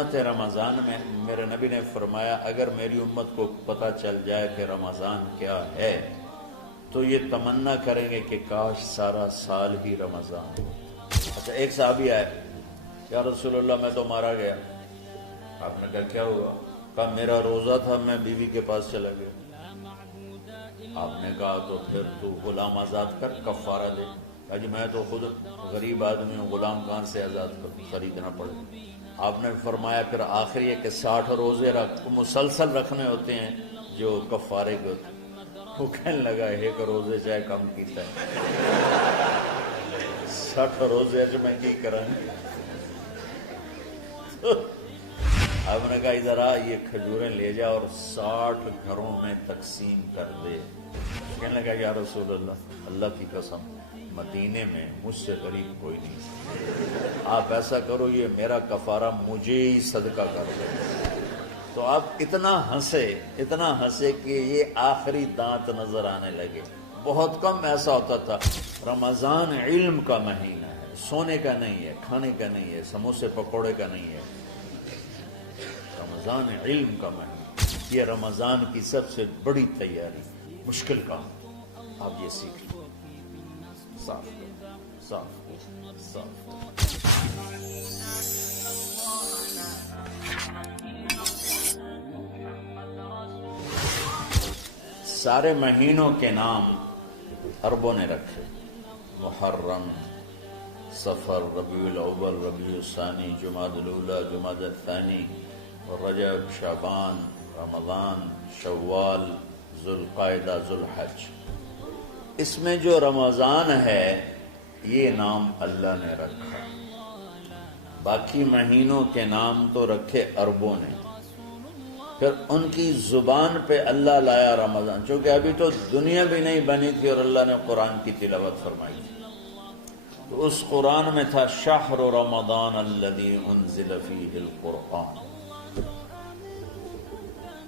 رحمت رمضان میں میرے نبی نے فرمایا اگر میری امت کو پتہ چل جائے کہ رمضان کیا ہے تو یہ تمنا کریں گے کہ کاش سارا سال ہی رمضان ہو۔ اچھا، ایک صحابی آئے، یا رسول اللہ میں تو مارا گیا۔ آپ نے کہا کیا ہوا؟ کہا میرا روزہ تھا، میں بیوی کے پاس چلا گیا۔ آپ نے کہا تو پھر تو غلام آزاد کر، کفارہ دے۔ کہا جی میں تو خود غریب آدمی ہوں، غلام کہاں سے آزاد خریدنا پڑے۔ آپ نے فرمایا پھر آخر یہ کہ 60 روزے مسلسل رکھنے ہوتے ہیں جو کفارے کے ہوتے ہیں۔ وہ کہنے لگا ایک روزے چاہے کم کیتا ہے، 60 روزے جو میں کی کروں۔ آپ نے کہا ادھر آ، یہ کھجوریں لے جا اور 60 گھروں میں تقسیم کر دے۔ کہنے لگا یا رسول اللہ، اللہ کی قسم مدینے میں مجھ سے غریب کوئی نہیں، آپ ایسا کرو یہ میرا کفارہ مجھے ہی صدقہ کر دو۔ تو آپ اتنا ہنسے کہ یہ آخری دانت نظر آنے لگے۔ بہت کم ایسا ہوتا تھا۔ رمضان علم کا مہینہ ہے، سونے کا نہیں ہے، کھانے کا نہیں ہے، سموسے پکوڑے کا نہیں ہے، رمضان علم کا مہینہ۔ یہ رمضان کی سب سے بڑی تیاری، مشکل کام، آپ یہ سیکھ لیں۔ صاف سارے مہینوں کے نام عربوں نے رکھے، محرم، صفر، ربیع الاول، ربیع الثانی، جمادی الاولی، جمادی الثانی، رجب، شعبان، رمضان، شوال، ذوالقعدہ، ذوالحج۔ اس میں جو رمضان ہے یہ نام اللہ نے رکھا، باقی مہینوں کے نام تو رکھے عربوں نے۔ پھر ان کی زبان پہ اللہ لایا رمضان، چونکہ ابھی تو دنیا بھی نہیں بنی تھی اور اللہ نے قرآن کی تلاوت فرمائی تھی، تو اس قرآن میں تھا شہر رمضان الذی انزل فیہ القرآن۔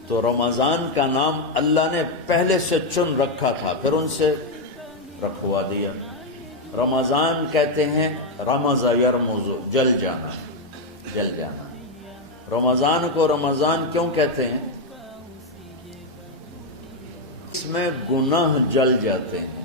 تو رمضان کا نام اللہ نے پہلے سے چن رکھا تھا، پھر ان سے رکھوا دیا۔ رمضان کہتے ہیں رمض یرمز، جل جانا، جل جانا۔ رمضان کو رمضان کیوں کہتے ہیں؟ اس میں گناہ جل جاتے ہیں۔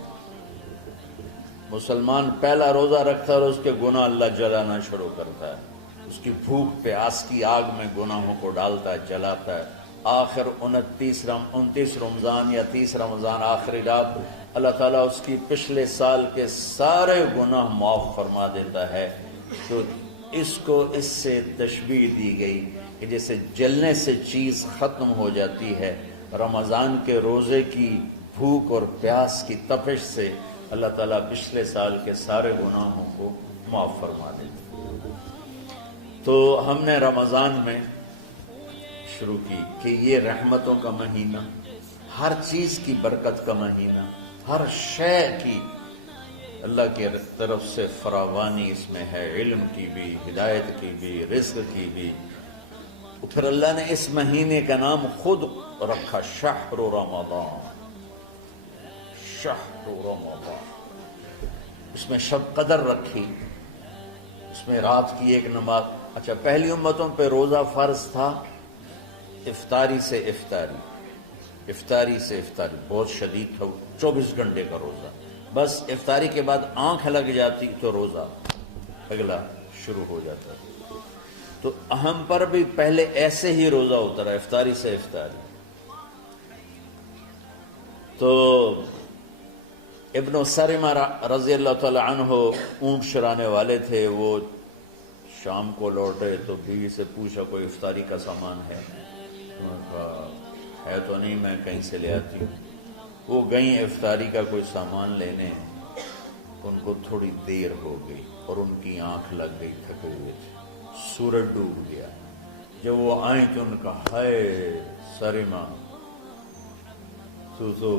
مسلمان پہلا روزہ رکھتا ہے اور اس کے گناہ اللہ جلانا شروع کرتا ہے، اس کی بھوک پیاس کی آگ میں گناہوں کو ڈالتا ہے، جلاتا ہے۔ آخر 29 رمضان یا 30 رمضان آخری رات اللہ تعالیٰ اس کی پچھلے سال کے سارے گناہ معاف فرما دیتا ہے۔ تو اس کو اس سے تشبیہ دی گئی کہ جیسے جلنے سے چیز ختم ہو جاتی ہے، رمضان کے روزے کی بھوک اور پیاس کی تپش سے اللہ تعالیٰ پچھلے سال کے سارے گناہوں کو معاف فرما دیتا ہے۔ تو ہم نے رمضان میں شروع کی کہ یہ رحمتوں کا مہینہ، ہر چیز کی برکت کا مہینہ، ہر شے کی اللہ کی طرف سے فراوانی اس میں ہے، علم کی بھی، ہدایت کی بھی، رزق کی بھی۔ پھر اللہ نے اس مہینے کا نام خود رکھا شہر رمضان، شہر رمضان۔ اس میں شب قدر رکھی، اس میں رات کی ایک نماز۔ اچھا، پہلی امتوں پہ روزہ فرض تھا افطاری سے افطاری، افطاری سے افطاری، بہت شدید تھا، 24 گھنٹے کا روزہ۔ بس افطاری کے بعد آنکھ لگ جاتی تو روزہ اگلا شروع ہو جاتا۔ تو ہم پر بھی پہلے ایسے ہی روزہ ہوتا رہا، افطاری سے افطاری۔ تو ابن سرمہ رضی اللہ تعالی عنہ اونٹ چرانے والے تھے، وہ شام کو لوٹے تو بیوی سے پوچھا کوئی افطاری کا سامان ہے؟ انہوں نے کہا ہے تو نہیں، میں کہیں سے لے آتی ہوں۔ وہ گئیں افطاری کا کوئی سامان لینے، ان کو تھوڑی دیر ہو گئی اور ان کی آنکھ لگ گئی، تھکے ہوئے تھے، سورج ڈوب گیا۔ جب وہ آئیں تو ان کا ہائے سرمہ تو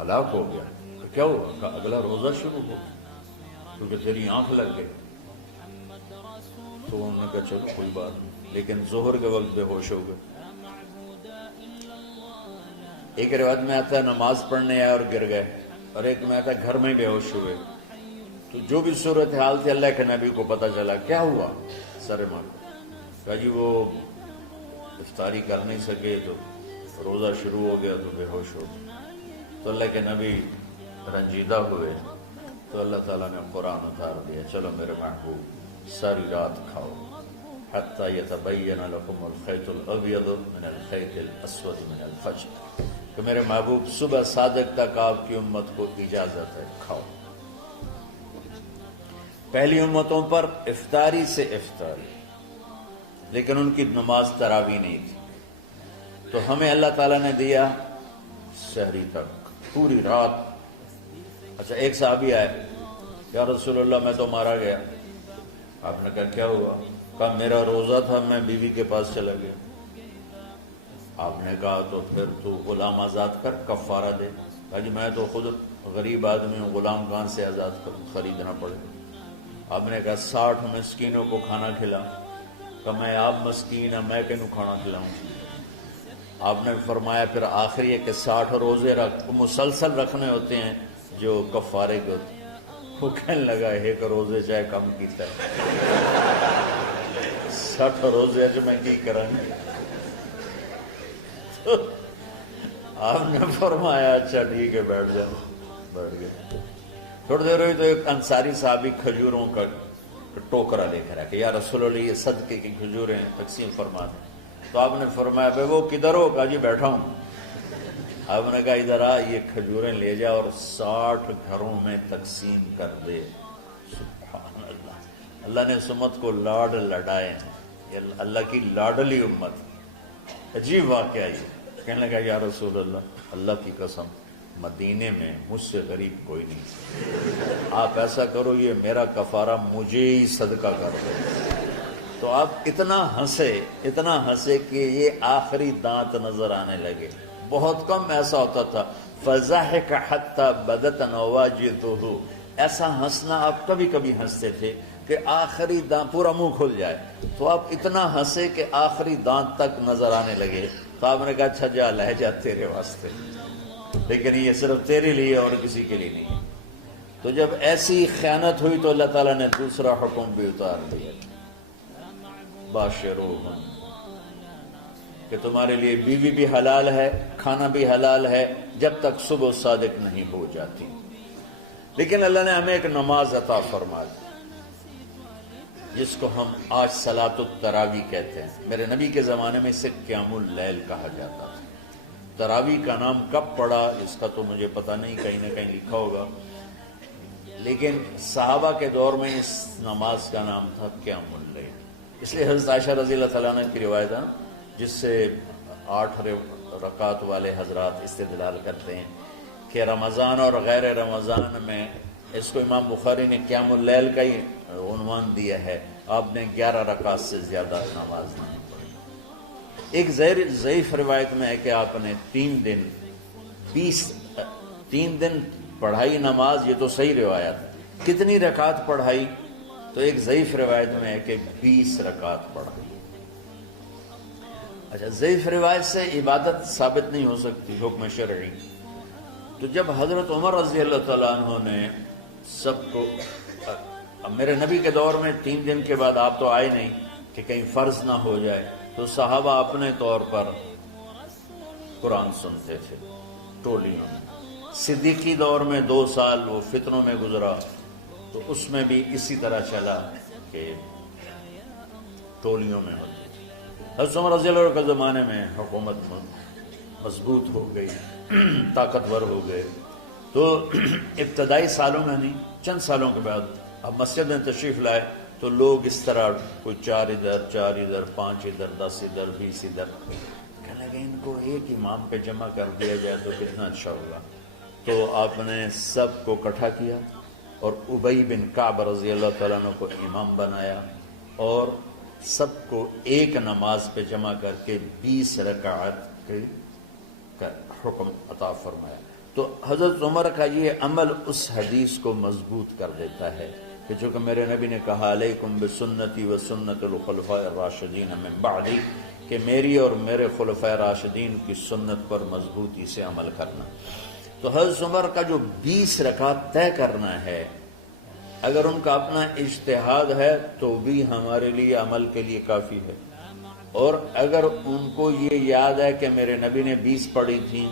ہلاک ہو گیا۔ کیا ہوا؟ کہ اگلا روزہ شروع ہو کیونکہ تیری آنکھ لگ گئی۔ تو انہوں نے کہا چلو کوئی بات نہیں، لیکن ظہر کے وقت بے ہوش ہو گئے۔ ایک روایت میں آتا ہے نماز پڑھنے آئے اور گر گئے، اور ایک میں آتا ہے گھر میں بے ہوش ہوئے۔ تو جو بھی صورتحال تھی اللہ کے نبی کو پتہ چلا۔ کیا ہوا؟ سرمہ کو کہا جی وہ افطاری کر نہیں سکے تو روزہ شروع ہو گیا تو بے ہوش ہو گئے. تو اللہ کے نبی رنجیدہ ہوئے تو اللہ تعالیٰ نے قرآن اتار دیا، چلو میرے محبوب ساری رات کھاؤ حتیٰ یتبین لکم الخیط الابیض من الخیط الاسود من الفجر، کہ میرے محبوب صبح صادق تک آپ کی امت کو اجازت ہے کھاؤ. پہلی امتوں پر افطاری سے افطاری، لیکن ان کی نماز تراویح نہیں تھی. تو ہمیں اللہ تعالیٰ نے دیا سحری تک پوری رات. اچھا ایک صحابی آئے، یا رسول اللہ میں تو مارا گیا. آپ نے کہا کیا ہوا؟ کہا میرا روزہ تھا، میں بیوی کے پاس چلا گیا. آپ نے کہا تو پھر تو غلام آزاد کر، کفارہ دے. کہا جی میں تو خود غریب آدمی ہوں، غلام کہاں سے آزاد کروں، خریدنا پڑے. آپ نے کہا 60 مسکینوں کو کھانا کھلا. کہ میں آپ مسکین ہیں، میں کینوں کھانا کھلاؤں. آپ نے فرمایا پھر آخری ہے کہ 60 روزے مسلسل رکھنے ہوتے ہیں جو کفارے کے ہوتے ہیں. وہ کہنے لگا ایک روزے چاہے کم کیتا ہے 60 روزے جو میں کی کریں. آپ نے فرمایا اچھا ٹھیک ہے بیٹھ جاؤ. بیٹھ گئے. تھوڑی دیر ہوئی تو ایک انصاری صحابی کھجوروں کا ٹوکرا لے کر آیا کہ یا رسول اللہ یہ صدقے کی کھجوریں تقسیم فرما دیں. تو آپ نے فرمایا بھائی وہ کدھر ہو؟ کہا جی بیٹھا ہوں. آپ نے کہا ادھر آ، یہ کھجوریں لے جا اور 60 گھروں میں تقسیم کر دے. سبحان اللہ. اللہ نے اس امت کو لاڈ لڈائے ہیں، یہ اللہ کی لاڈلی امت. عجیب واقعہ یہ. کہنے لگا یا رسول اللہ اللہ کی قسم مدینے میں مجھ سے غریب کوئی نہیں، آپ ایسا کرو یہ میرا کفارہ مجھے ہی صدقہ کر دو. تو آپ اتنا ہنسے کہ یہ آخری دانت نظر آنے لگے. بہت کم ایسا ہوتا تھا. فضحك حتى بدت نواجذه، ایسا ہنسنا آپ کبھی کبھی ہنستے تھے کہ آخری دانت پورا منہ کھل جائے. تو آپ اتنا ہنسے کہ آخری دانت تک نظر آنے لگے. تو آپ نے کہا اچھا جا لہ جا تیرے واسطے، لیکن یہ صرف تیرے لیے اور کسی کے لیے نہیں. تو جب ایسی خیانت ہوئی تو اللہ تعالیٰ نے دوسرا حکم بھی اتار دیا، باشروہن، کہ تمہارے لیے بیوی بھی حلال ہے، کھانا بھی حلال ہے جب تک صبح صادق نہیں ہو جاتی. لیکن اللہ نے ہمیں ایک نماز عطا فرما دی جس کو ہم آج صلاۃ التراویح کہتے ہیں. میرے نبی کے زمانے میں اسے قیام اللیل کہا جاتا تھا. تراویح کا نام کب پڑا اس کا تو مجھے پتہ نہیں، کہیں نہ کہیں لکھا ہوگا، لیکن صحابہ کے دور میں اس نماز کا نام تھا قیام اللیل. اس لیے حضرت عائشہ رضی اللہ تعالیٰ عنہ کی روایت ہے جس سے 8 رکعت والے حضرات استدلال کرتے ہیں کہ رمضان اور غیر رمضان میں اس کو امام بخاری نے قیام اللیل کا ہی عنوان دیا ہے. آپ نے 11 رکعت سے زیادہ نماز نہیں پڑھی. ایک ضعیف روایت میں ہے کہ آپ نے 3 دن پڑھائی نماز. یہ تو صحیح روایت ہے. کتنی رکعت پڑھائی؟ تو ایک ضعیف روایت میں ہے کہ 20 رکعت پڑھائی. اچھا ضعیف روایت سے عبادت ثابت نہیں ہو سکتی حکم شرعی. تو جب حضرت عمر رضی اللہ تعالیٰ عنہ نے سب کو، میرے نبی کے دور میں 3 دن کے بعد آپ تو آئے نہیں کہ کہیں فرض نہ ہو جائے، تو صحابہ اپنے طور پر قرآن سنتے تھے ٹولیوں میں. صدیقی دور میں 2 سال وہ فتنوں میں گزرا تو اس میں بھی اسی طرح چلا کہ ٹولیوں میں ہوتی. حضرت عمر رضی اللہ عنہ کے زمانے میں حکومت مضبوط ہو گئی، طاقتور ہو گئے. تو ابتدائی سالوں میں نہیں، چند سالوں کے بعد اب مسجد میں تشریف لائے تو لوگ اس طرح کوئی 4 ادھر 4 ادھر 5 ادھر 10 ادھر 20 ادھر. کہنے لگے ان کو ایک امام پہ جمع کر دیا جائے تو کتنا اچھا ہوگا. تو آپ نے سب کو اکٹھا کیا اور ابی بن کعب رضی اللہ تعالیٰ عنہ کو امام بنایا اور سب کو ایک نماز پہ جمع کر کے 20 رکعت کا حکم عطا فرمایا. تو حضرت عمر کا یہ عمل اس حدیث کو مضبوط کر دیتا ہے کہ چونکہ میرے نبی نے کہا علیکم بسنتی و سنت الخلفاء الراشدین من بعدی، کہ میری اور میرے خلفاء راشدین کی سنت پر مضبوطی سے عمل کرنا. تو حضرت عمر کا جو 20 رکعت طے کرنا ہے، اگر ان کا اپنا اجتہاد ہے تو بھی ہمارے لیے عمل کے لیے کافی ہے. اور اگر ان کو یہ یاد ہے کہ میرے نبی نے 20 پڑھی تھیں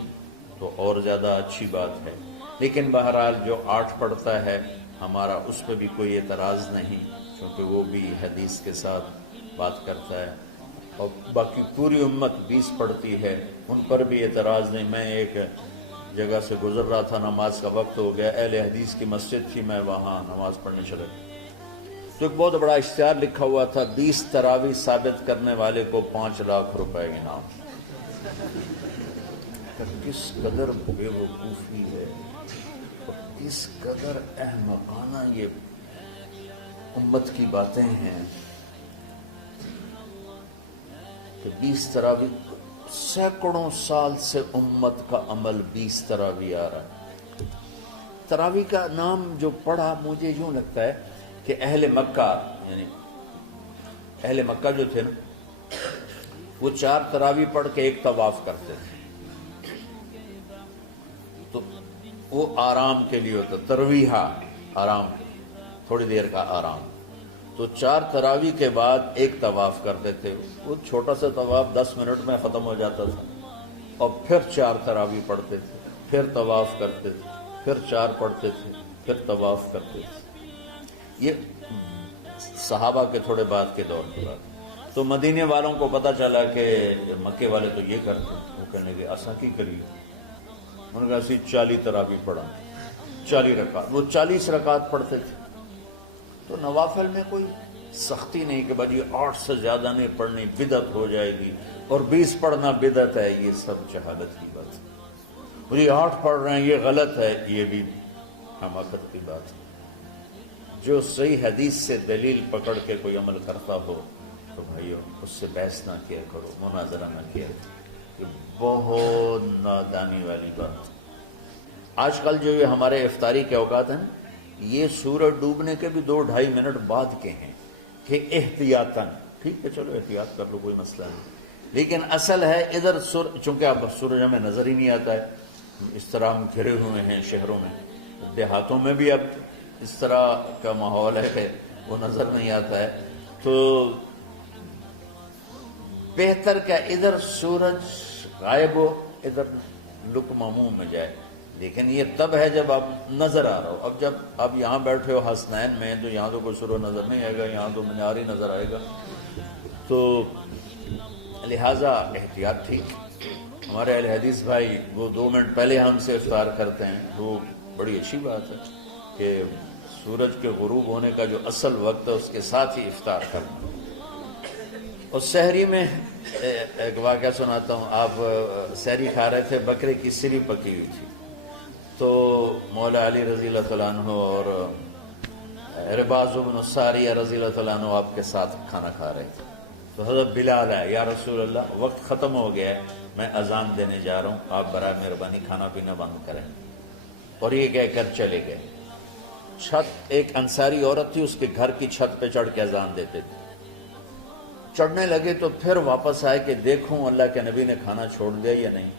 تو اور زیادہ اچھی بات ہے، لیکن بہرحال جو 8 پڑھتا ہے ہمارا اس پہ بھی کوئی اعتراض نہیں، کیونکہ وہ بھی حدیث کے ساتھ بات کرتا ہے، اور باقی پوری امت 20 پڑھتی ہے، ان پر بھی اعتراض نہیں۔ میں ایک جگہ سے گزر رہا تھا، نماز کا وقت ہو گیا، اہل حدیث کی مسجد تھی، میں وہاں نماز پڑھنے چلا گیا تو ایک بہت بڑا اشتہار لکھا ہوا تھا، 20 تراویح ثابت کرنے والے کو 5 لاکھ روپے انعام۔ کس قدر بے وقوفی ہے اور کس قدر احمقانہ یہ امت کی باتیں ہیں کہ 20 تراویح، سینکڑوں سال سے امت کا عمل 20 تراویح آ رہا ہے۔ تراویح کا نام جو پڑھا مجھے یوں لگتا ہے کہ اہل مکہ، یعنی اہل مکہ جو تھے نا، وہ 4 تراویح پڑھ کے ایک طواف کرتے تھے، تو وہ آرام کے لیے ہوتا، ترویحہ آرام، تھوڑی دیر کا آرام، تو 4 تراویح کے بعد ایک طواف کرتے تھے، وہ چھوٹا سا طواف 10 منٹ میں ختم ہو جاتا تھا، اور پھر 4 تراویح پڑھتے تھے، پھر طواف کرتے تھے، پھر 4 پڑھتے تھے، پھر طواف کرتے تھے۔ یہ صحابہ کے تھوڑے بعد کے دور کی بات۔ تو مدینے والوں کو پتہ چلا کہ مکے والے تو یہ کرتے ہیں، وہ کہنے لگے اساں کی کریے، انہوں نے کہا اسی 40 تراویح پڑھا، 40 رکعت، وہ 40 رکعت پڑھتے تھے۔ تو نوافل میں کوئی سختی نہیں کہ بھائی 8 سے زیادہ نہیں پڑھنی، بدعت ہو جائے گی، اور 20 پڑھنا بدعت ہے، یہ سب جہالت کی بات ہے۔ اور یہ 8 پڑھ رہے ہیں یہ غلط ہے، یہ بھی حماقت کی بات ہے۔ جو صحیح حدیث سے دلیل پکڑ کے کوئی عمل کرتا ہو تو بھائیو اس سے بحث نہ کیا کرو، مناظرہ نہ کیا کرو، یہ بہت نادانی والی بات۔ آج کل جو یہ ہمارے افطاری کے اوقات ہیں، یہ سورج ڈوبنے کے بھی 2-2.5 منٹ بعد کے ہیں کہ احتیاطاً، ٹھیک ہے چلو احتیاط کر لو، کوئی مسئلہ نہیں، لیکن اصل ہے ادھر چونکہ اب سورج ہمیں نظر ہی نہیں آتا ہے، اس طرح ہم گھرے ہوئے ہیں شہروں میں، دیہاتوں میں بھی اب اس طرح کا ماحول ہے کہ وہ نظر نہیں آتا ہے، تو بہتر کہ ادھر سورج غائب ہو ادھر لک معموم میں جائے، لیکن یہ تب ہے جب آپ نظر آ رہا ہو۔ اب جب آپ یہاں بیٹھے ہو حسنین میں تو یہاں تو کوئی سورج نظر نہیں آئے گا، یہاں تو مینار ہی نظر آئے گا، تو لہٰذا احتیاط تھی۔ ہمارے اہل حدیث بھائی وہ 2 منٹ پہلے ہم سے افطار کرتے ہیں، وہ بڑی اچھی بات ہے کہ سورج کے غروب ہونے کا جو اصل وقت ہے اس کے ساتھ ہی افطار کرنا۔ اور سحری میں ایک واقعہ سناتا ہوں، آپ سحری کھا رہے تھے، بکرے کی سری پکی ہوئی تھی، تو مولا علی رضی اللہ تعالیٰ عنہ اور رباز بن ساریہ رضی اللہ تعالیٰ عنہ آپ کے ساتھ کھانا کھا رہے تھے، تو حضرت بلال ہے، یا رسول اللہ وقت ختم ہو گیا ہے، میں اذان دینے جا رہا ہوں، آپ برائے مہربانی کھانا پینا بند کریں، اور یہ کہہ کر چلے گئے۔ چھت، ایک انصاری عورت تھی، اس کے گھر کی چھت پہ چڑھ کے اذان دیتے تھے، چڑھنے لگے تو پھر واپس آئے کہ دیکھوں اللہ کے نبی نے کھانا چھوڑ دیا یا نہیں،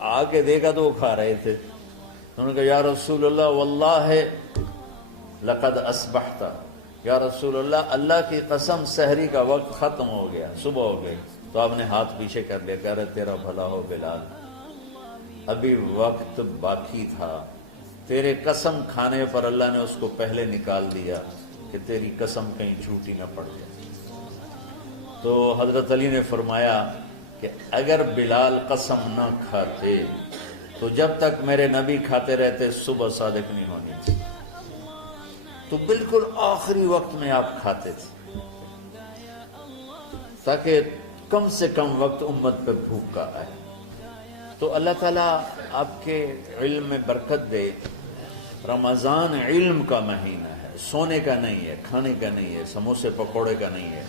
آ کے دیکھا تو وہ کھا رہے تھے، انہوں نے کہا یا رسول اللہ واللہ لقد اصبحت، یا رسول اللہ اللہ کی قسم سحری کا وقت ختم ہو گیا، صبح ہو گئی، تو آپ نے ہاتھ پیچھے کر لیا، کہہ رہے تیرا بھلا ہو بلال، ابھی وقت باقی تھا، تیرے قسم کھانے پر اللہ نے اس کو پہلے نکال دیا کہ تیری قسم کہیں جھوٹی نہ پڑ جائے۔ تو حضرت علی نے فرمایا کہ اگر بلال قسم نہ کھاتے تو جب تک میرے نبی کھاتے رہتے صبح صادق نہیں ہونی تھی، تو بالکل آخری وقت میں آپ کھاتے تھے تاکہ کم سے کم وقت امت پہ بھوک کا آئے۔ تو اللہ تعالیٰ آپ کے علم میں برکت دے۔ رمضان علم کا مہینہ ہے، سونے کا نہیں ہے، کھانے کا نہیں ہے، سموسے پکوڑے کا نہیں ہے،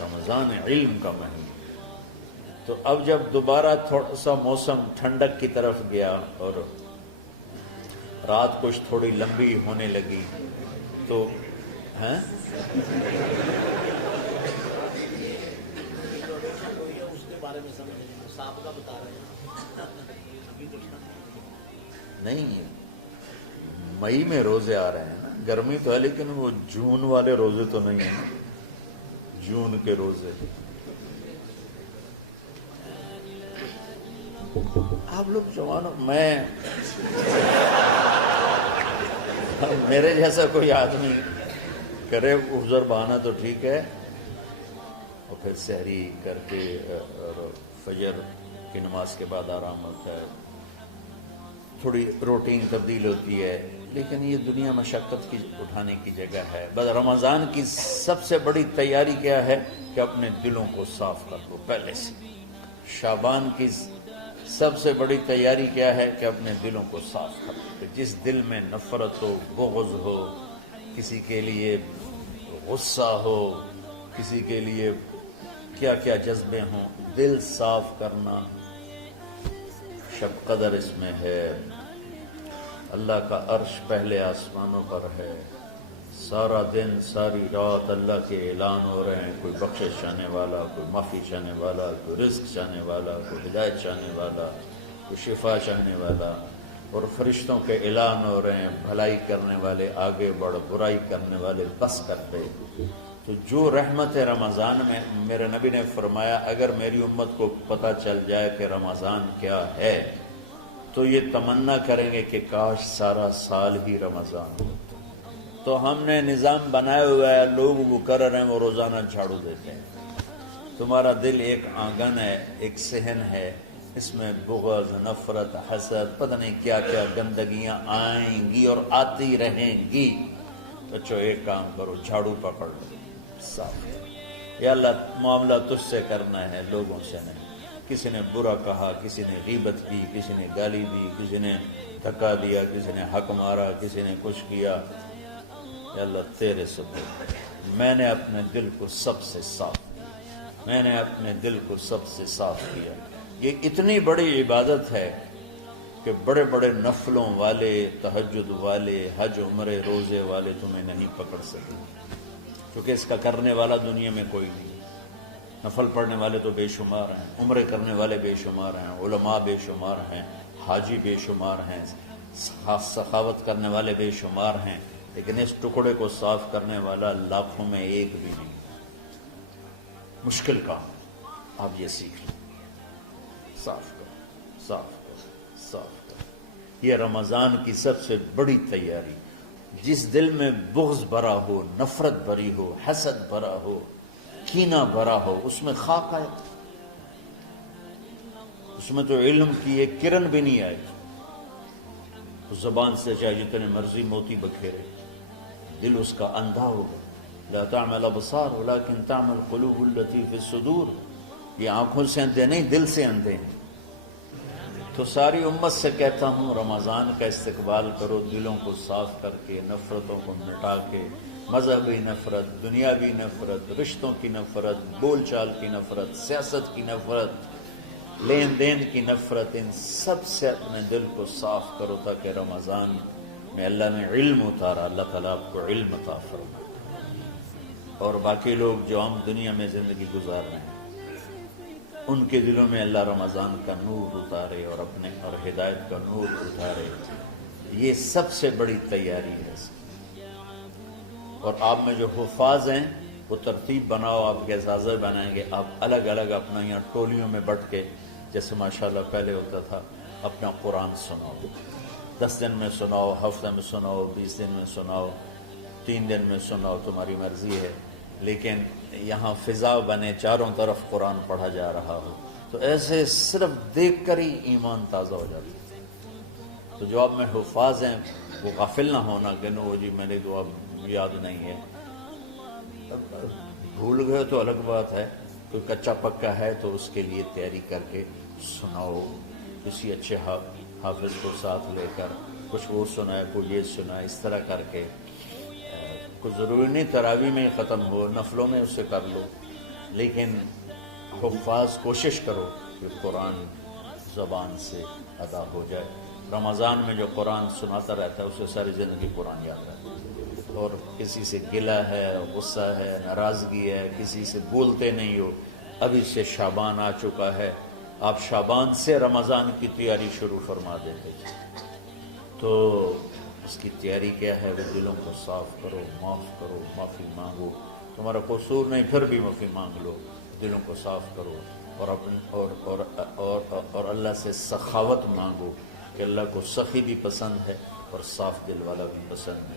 رمضان علم کا مہینہ۔ تو اب جب دوبارہ تھوڑا سا موسم ٹھنڈک کی طرف گیا اور رات کچھ تھوڑی لمبی ہونے لگی تو نہیں، مئی میں روزے آ رہے ہیں نا، گرمی تو ہے لیکن وہ جون والے روزے تو نہیں ہیں نا، جون کے روزے. آپ لوگ جوانوں، میرے جیسا کوئی آدمی کرے عذر بہانا تو ٹھیک ہے، اور پھر سحری کر کے اور فجر کی نماز کے بعد آرام ہوتا ہے، تھوڑی روٹین تبدیل ہوتی ہے، لیکن یہ دنیا مشقت کی اٹھانے کی جگہ ہے. بس رمضان کی سب سے بڑی تیاری کیا ہے کہ اپنے دلوں کو صاف کر دو پہلے سے. شعبان کی سب سے بڑی تیاری کیا ہے کہ اپنے دلوں کو صاف کر دو. جس دل میں نفرت ہو، بغض ہو، کسی کے لیے غصہ ہو، کسی کے لیے کیا کیا جذبے ہوں، دل صاف کرنا. شب قدر اس میں ہے، اللہ کا عرش پہلے آسمانوں پر ہے، سارا دن ساری رات اللہ کے اعلان ہو رہے ہیں، کوئی بخشش چاہنے والا، کوئی معافی چاہنے والا، کوئی رزق چاہنے والا، کوئی ہدایت چاہنے والا، کوئی شفا چاہنے والا، اور فرشتوں کے اعلان ہو رہے ہیں، بھلائی کرنے والے آگے بڑھ، برائی کرنے والے بس کر دے. تو جو رحمت ہے رمضان میں، میرے نبی نے فرمایا اگر میری امت کو پتہ چل جائے کہ رمضان کیا ہے تو یہ تمنا کریں گے کہ کاش سارا سال ہی رمضان ہو. تو ہم نے نظام بنایا ہوا ہے، لوگ وہ کر رہے ہیں، وہ روزانہ جھاڑو دیتے ہیں. تمہارا دل ایک آنگن ہے، ایک صحن ہے، اس میں بغض، نفرت، حسد، پتہ نہیں کیا کیا گندگیاں آئیں گی اور آتی رہیں گی. بچو ایک کام کرو، جھاڑو پکڑ لو، صاف. یا اللہ معاملہ تجھ سے کرنا ہے، لوگوں سے نہیں. کسی نے برا کہا، کسی نے غیبت کی، کسی نے گالی دی، کسی نے دھکا دیا، کسی نے حق مارا، کسی نے کچھ کیا. یا اللہ تیرے سبب میں نے اپنے دل کو سب سے صاف کیا، میں نے اپنے دل کو سب سے صاف کیا. یہ اتنی بڑی عبادت ہے کہ بڑے بڑے نفلوں والے، تہجد والے، حج عمرے روزے والے تمہیں نہیں پکڑ سکے، کیونکہ اس کا کرنے والا دنیا میں کوئی نہیں. نفل پڑھنے والے تو بے شمار ہیں، عمرے کرنے والے بے شمار ہیں، علماء بے شمار ہیں، حاجی بے شمار ہیں، سخاوت کرنے والے بے شمار ہیں، لیکن اس ٹکڑے کو صاف کرنے والا لاکھوں میں ایک بھی نہیں. مشکل کام، آپ یہ سیکھ لیں. صاف کرو، صاف کرو، صاف کرو. یہ رمضان کی سب سے بڑی تیاری. جس دل میں بغض بھرا ہو، نفرت بھری ہو، حسد بھرا ہو، کینہ بھرا ہو، اس میں خاک آئے، اس میں تو علم کی ایک کرن بھی نہیں آئے. تو زبان سے چاہے جتنے مرضی موتی بکھیرے، دل اس کا اندھا ہوگا. لا تعمل ابصار ولكن تعمل قلوب التي في الصدور. یہ آنکھوں سے اندھے نہیں، دل سے اندھے ہیں. تو ساری امت سے کہتا ہوں رمضان کا استقبال کرو، دلوں کو صاف کر کے، نفرتوں کو مٹا کے، مذہبی نفرت، دنیاوی نفرت، رشتوں کی نفرت، بول چال کی نفرت، سیاست کی نفرت، لین دین کی نفرت، ان سب سے اپنے دل کو صاف کرو تاکہ رمضان میں اللہ نے علم اتارا، اللہ تعالیٰ آپ کو علم عطا فرمائے. اور باقی لوگ جو عام دنیا میں زندگی گزار رہے ہیں ان کے دلوں میں اللہ رمضان کا نور اتارے اور اپنے اور ہدایت کا نور اتارے. یہ سب سے بڑی تیاری ہے. اور آپ میں جو حفاظ ہیں وہ ترتیب بناؤ، آپ کے اعزازے بنائیں گے، آپ الگ الگ اپنا یہاں ٹولیوں میں بٹ کے، جیسے ماشاءاللہ پہلے ہوتا تھا، اپنا قرآن سناؤ. 10 دن میں سناؤ، ہفتہ میں سناؤ، 20 دن میں سناؤ، 3 دن میں سناؤ، تمہاری مرضی ہے. لیکن یہاں فضا بنے، چاروں طرف قرآن پڑھا جا رہا ہو، تو ایسے صرف دیکھ کر ہی ایمان تازہ ہو جاتا ہے. تو جو آپ میں حفاظ ہیں وہ غافل نہ ہونا کہ نو جی میں نے تو اب یاد نہیں ہے. بھول گئے تو الگ بات ہے، کوئی کچا پکا ہے تو اس کے لیے تیاری کر کے سناؤ. کسی اچھے حافظ کو ساتھ لے کر، کچھ وہ سنائے، کوئی یہ سنائے، اس طرح کر کے. کوئی ضروری نہیں تراویح میں ختم ہو، نفلوں میں اسے کر لو، لیکن حفاظ کوشش کرو کہ قرآن زبان سے ادا ہو جائے. رمضان میں جو قرآن سناتا رہتا ہے اسے ساری زندگی قرآن یاد رہتا ہے. اور کسی سے گلہ ہے، غصہ ہے، ناراضگی ہے، کسی سے بولتے نہیں ہو، ابھی سے شعبان آ چکا ہے، آپ شعبان سے رمضان کی تیاری شروع فرما دیتے. تو اس کی تیاری کیا ہے؟ وہ دلوں کو صاف کرو، معاف کرو، معافی مانگو، تمہارا قصور نہیں، پھر بھی معافی مانگ لو، دلوں کو صاف کرو اور اللہ سے سخاوت مانگو کہ اللہ کو سخی بھی پسند ہے اور صاف دل والا بھی پسند ہے۔